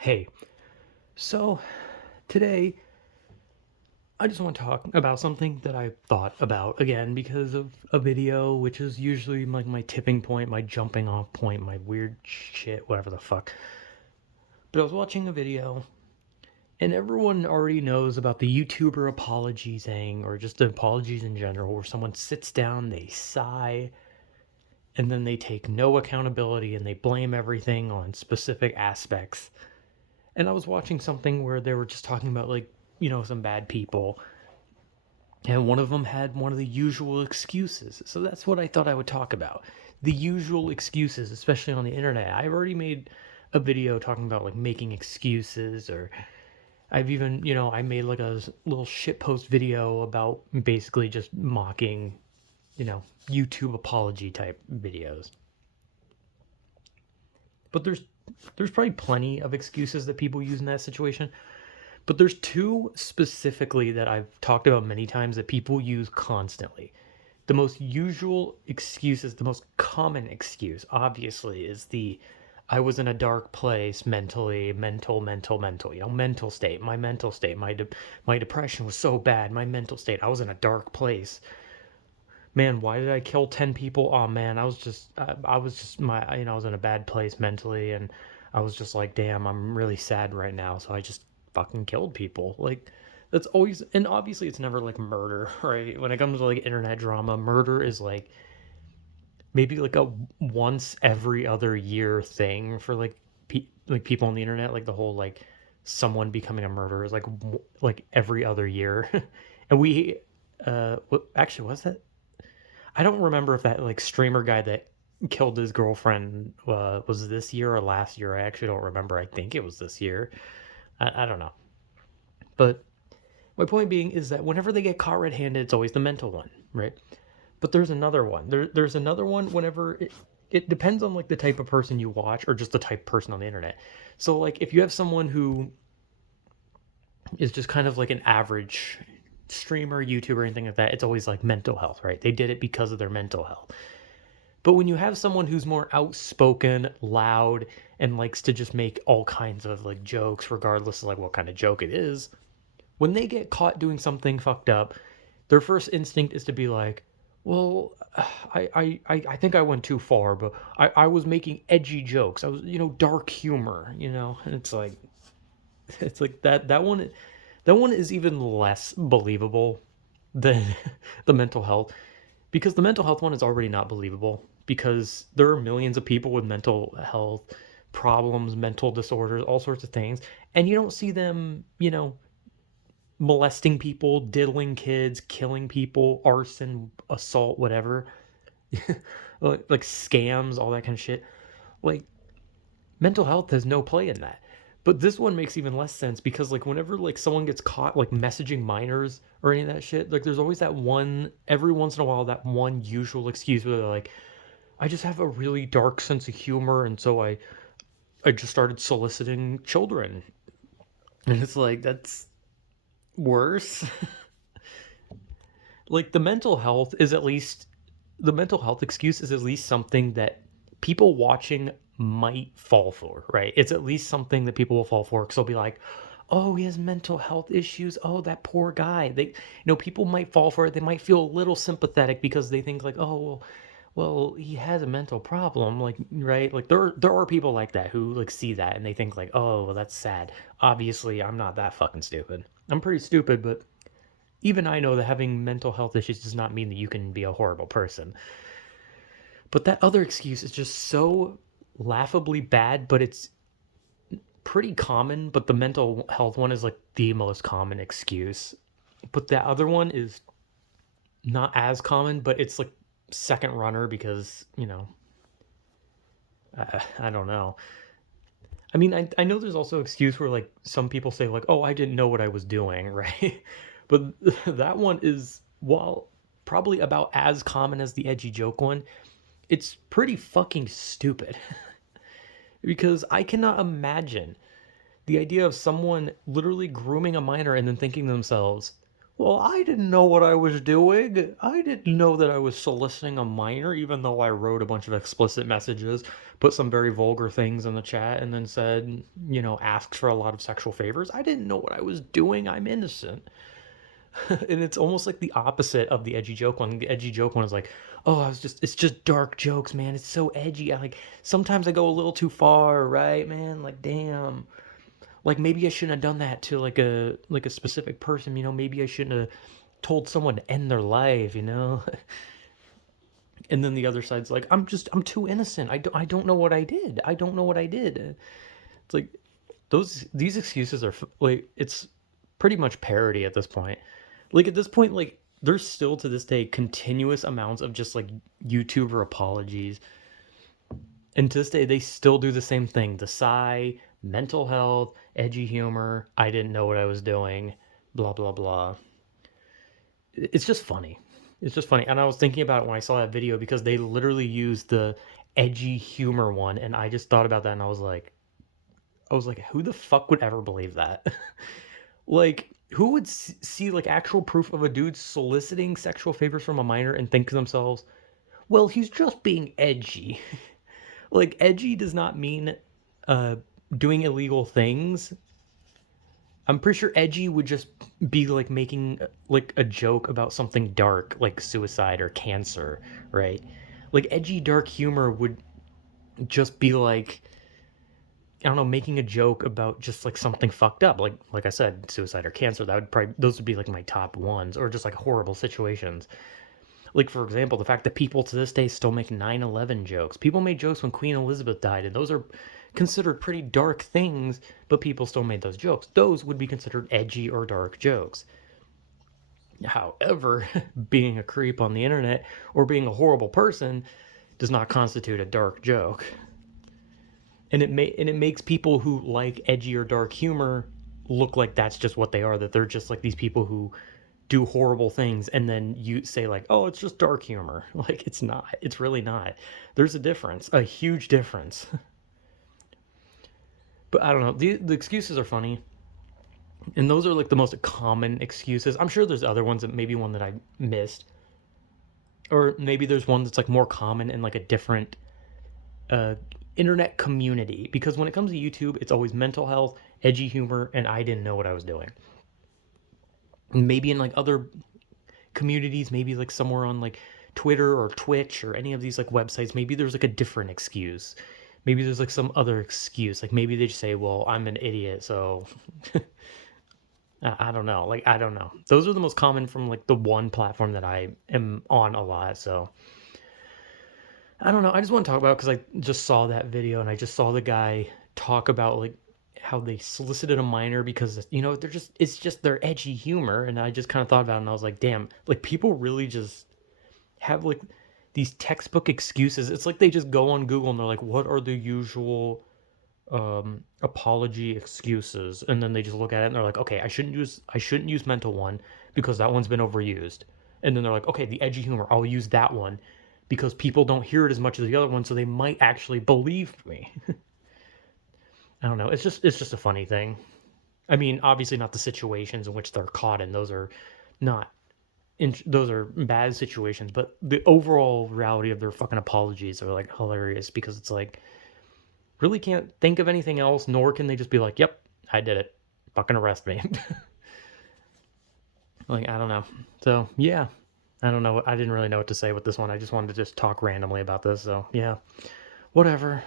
Hey, so today I just want to talk about something that I thought about again because of a video, which is usually like my tipping point, my jumping off point, my weird shit, whatever the fuck. But I was watching a video, and everyone already knows about the YouTuber apology thing, or just the apologies in general, where someone sits down, they sigh, and then they take no accountability and they blame everything on specific aspects. And I was watching something where they were just talking about, like, some bad people, and one of them had one of the usual excuses. So that's what I thought I would talk about. The usual excuses, especially on the internet. I've already made a video talking about like making excuses, or I've even, I made like a little shitpost video about basically just mocking, YouTube apology type videos. But there's probably plenty of excuses that people use in that situation. But there's two specifically that I've talked about many times that people use constantly. The most usual excuse is the most common excuse, obviously, is the I was in a dark place mentally, mental, mental state, my mental state, my depression was so bad, my mental state, I was in a dark place. Man, why did I kill 10 people? Oh man, I was in a bad place mentally, and I was just like, damn, I'm really sad right now, so I just fucking killed people. Like, that's always, and obviously it's never like murder, right? When it comes to like internet drama, murder is like maybe like a once every other year thing for like like people on the internet, like the whole like someone becoming a murderer is like every other year. And we what actually was that? I don't remember if that like streamer guy that killed his girlfriend was this year or last year. I actually don't remember. I think it was this year. I don't know. But my point being is that whenever they get caught red-handed, it's always the mental one, right? But there's another one. There's another one whenever it depends on like the type of person you watch or just the type of person on the internet. So like if you have someone who is just kind of like an average streamer, YouTuber, anything like that, it's always like mental health, right? They did it because of their mental health. But when you have someone who's more outspoken, loud, and likes to just make all kinds of like jokes, regardless of like what kind of joke it is, when they get caught doing something fucked up, their first instinct is to be like, well, I think I went too far, but I was making edgy jokes. I was, dark humor, and it's like that one is even less believable than the mental health, because the mental health one is already not believable because there are millions of people with mental health problems, mental disorders, all sorts of things, and you don't see them, molesting people, diddling kids, killing people, arson, assault, whatever, like scams, all that kind of shit. Like, mental health has no play in that. But this one makes even less sense because like whenever like someone gets caught like messaging minors or any of that shit, like there's always that one every once in a while that one usual excuse where they're like, I just have a really dark sense of humor, and so I just started soliciting children. And it's like that's worse. Like the mental health excuse is at least something that people watching might fall for, right? It's at least something that people will fall for because they'll be like, oh, he has mental health issues. Oh, that poor guy. People might fall for it. They might feel a little sympathetic because they think like, oh, well, he has a mental problem, like, right? Like there are people like that who like see that and they think like, oh, well, that's sad. Obviously, I'm not that fucking stupid. I'm pretty stupid, but even I know that having mental health issues does not mean that you can be a horrible person. But that other excuse is just so laughably bad, but it's pretty common. But the mental health one is like the most common excuse. But that other one is not as common, but it's like second runner because, I don't know. I mean, I know there's also excuse where like some people say like, oh, I didn't know what I was doing, right? But that one is, well, probably about as common as the edgy joke one. It's pretty fucking stupid because I cannot imagine the idea of someone literally grooming a minor and then thinking to themselves, Well, I didn't know what I was doing. I didn't know that I was soliciting a minor, even though I wrote a bunch of explicit messages, put some very vulgar things in the chat, and then said, asked for a lot of sexual favors. I didn't know what I was doing. I'm innocent. And it's almost like the opposite of the edgy joke one. The edgy joke one is like, oh, it's just dark jokes, man. It's so edgy. Sometimes I go a little too far, right, man? Like, damn. Like maybe I shouldn't have done that to like a specific person, maybe I shouldn't have told someone to end their life. And then the other side's like, I'm too innocent. I don't know what I did. I don't know what I did. It's like these excuses are like, it's pretty much parody at this point. Like at this point, like there's still to this day continuous amounts of just like YouTuber apologies. And to this day, they still do the same thing. The sigh, mental health, edgy humor, I didn't know what I was doing, blah, blah, blah. It's just funny. It's just funny. And I was thinking about it when I saw that video because they literally used the edgy humor one. And I just thought about that and I was like, who the fuck would ever believe that? Like, who would see like actual proof of a dude soliciting sexual favors from a minor and think to themselves, well, he's just being edgy. Like edgy does not mean uh doing illegal things. I'm pretty sure edgy would just be like making like a joke about something dark like suicide or cancer, right? Like edgy dark humor would just be like, I don't know, making a joke about just like something fucked up, like I said, suicide or cancer. That would probably, those would be like my top ones, or just like horrible situations. Like, for example, the fact that people to this day still make 9/11 jokes. People made jokes when Queen Elizabeth died, and those are considered pretty dark things, but people still made those jokes. Those would be considered edgy or dark jokes. However, being a creep on the internet or being a horrible person does not constitute a dark joke. And it makes people who like edgy or dark humor look like that's just what they are, that they're just like these people who do horrible things, and then you say like, oh, it's just dark humor. Like it's not. It's really not. There's a difference, a huge difference. But I don't know. The excuses are funny, and those are like the most common excuses. I'm sure there's other ones, that maybe one that I missed, or maybe there's one that's like more common in like a different uh, internet community. Because when it comes to YouTube, it's always mental health, edgy humor, and I didn't know what I was doing. Maybe in like other communities, maybe like somewhere on like Twitter or Twitch or any of these like websites, maybe there's like a different excuse. Maybe there's like some other excuse. Like maybe they just say, well, I'm an idiot, so I don't know. Like I don't know. Those are the most common from like the one platform that I am on a lot. So I don't know. I just want to talk about it because I just saw that video and I just saw the guy talk about like how they solicited a minor because they're just, it's just their edgy humor. And I just kind of thought about it and I was like, damn, like people really just have like these textbook excuses. It's like they just go on Google and they're like, what are the usual apology excuses? And then they just look at it and they're like, okay, I shouldn't use mental one because that one's been overused. And then they're like, okay, the edgy humor, I'll use that one because people don't hear it as much as the other one, so they might actually believe me. I don't know. It's just a funny thing. I mean, obviously not the situations in which they're caught in. Those are not those are bad situations, but the overall reality of their fucking apologies are like hilarious because it's like really can't think of anything else, nor can they just be like, "Yep, I did it. Fucking arrest me." Like I don't know. So yeah, I don't know. I didn't really know what to say with this one. I just wanted to just talk randomly about this. So yeah, whatever.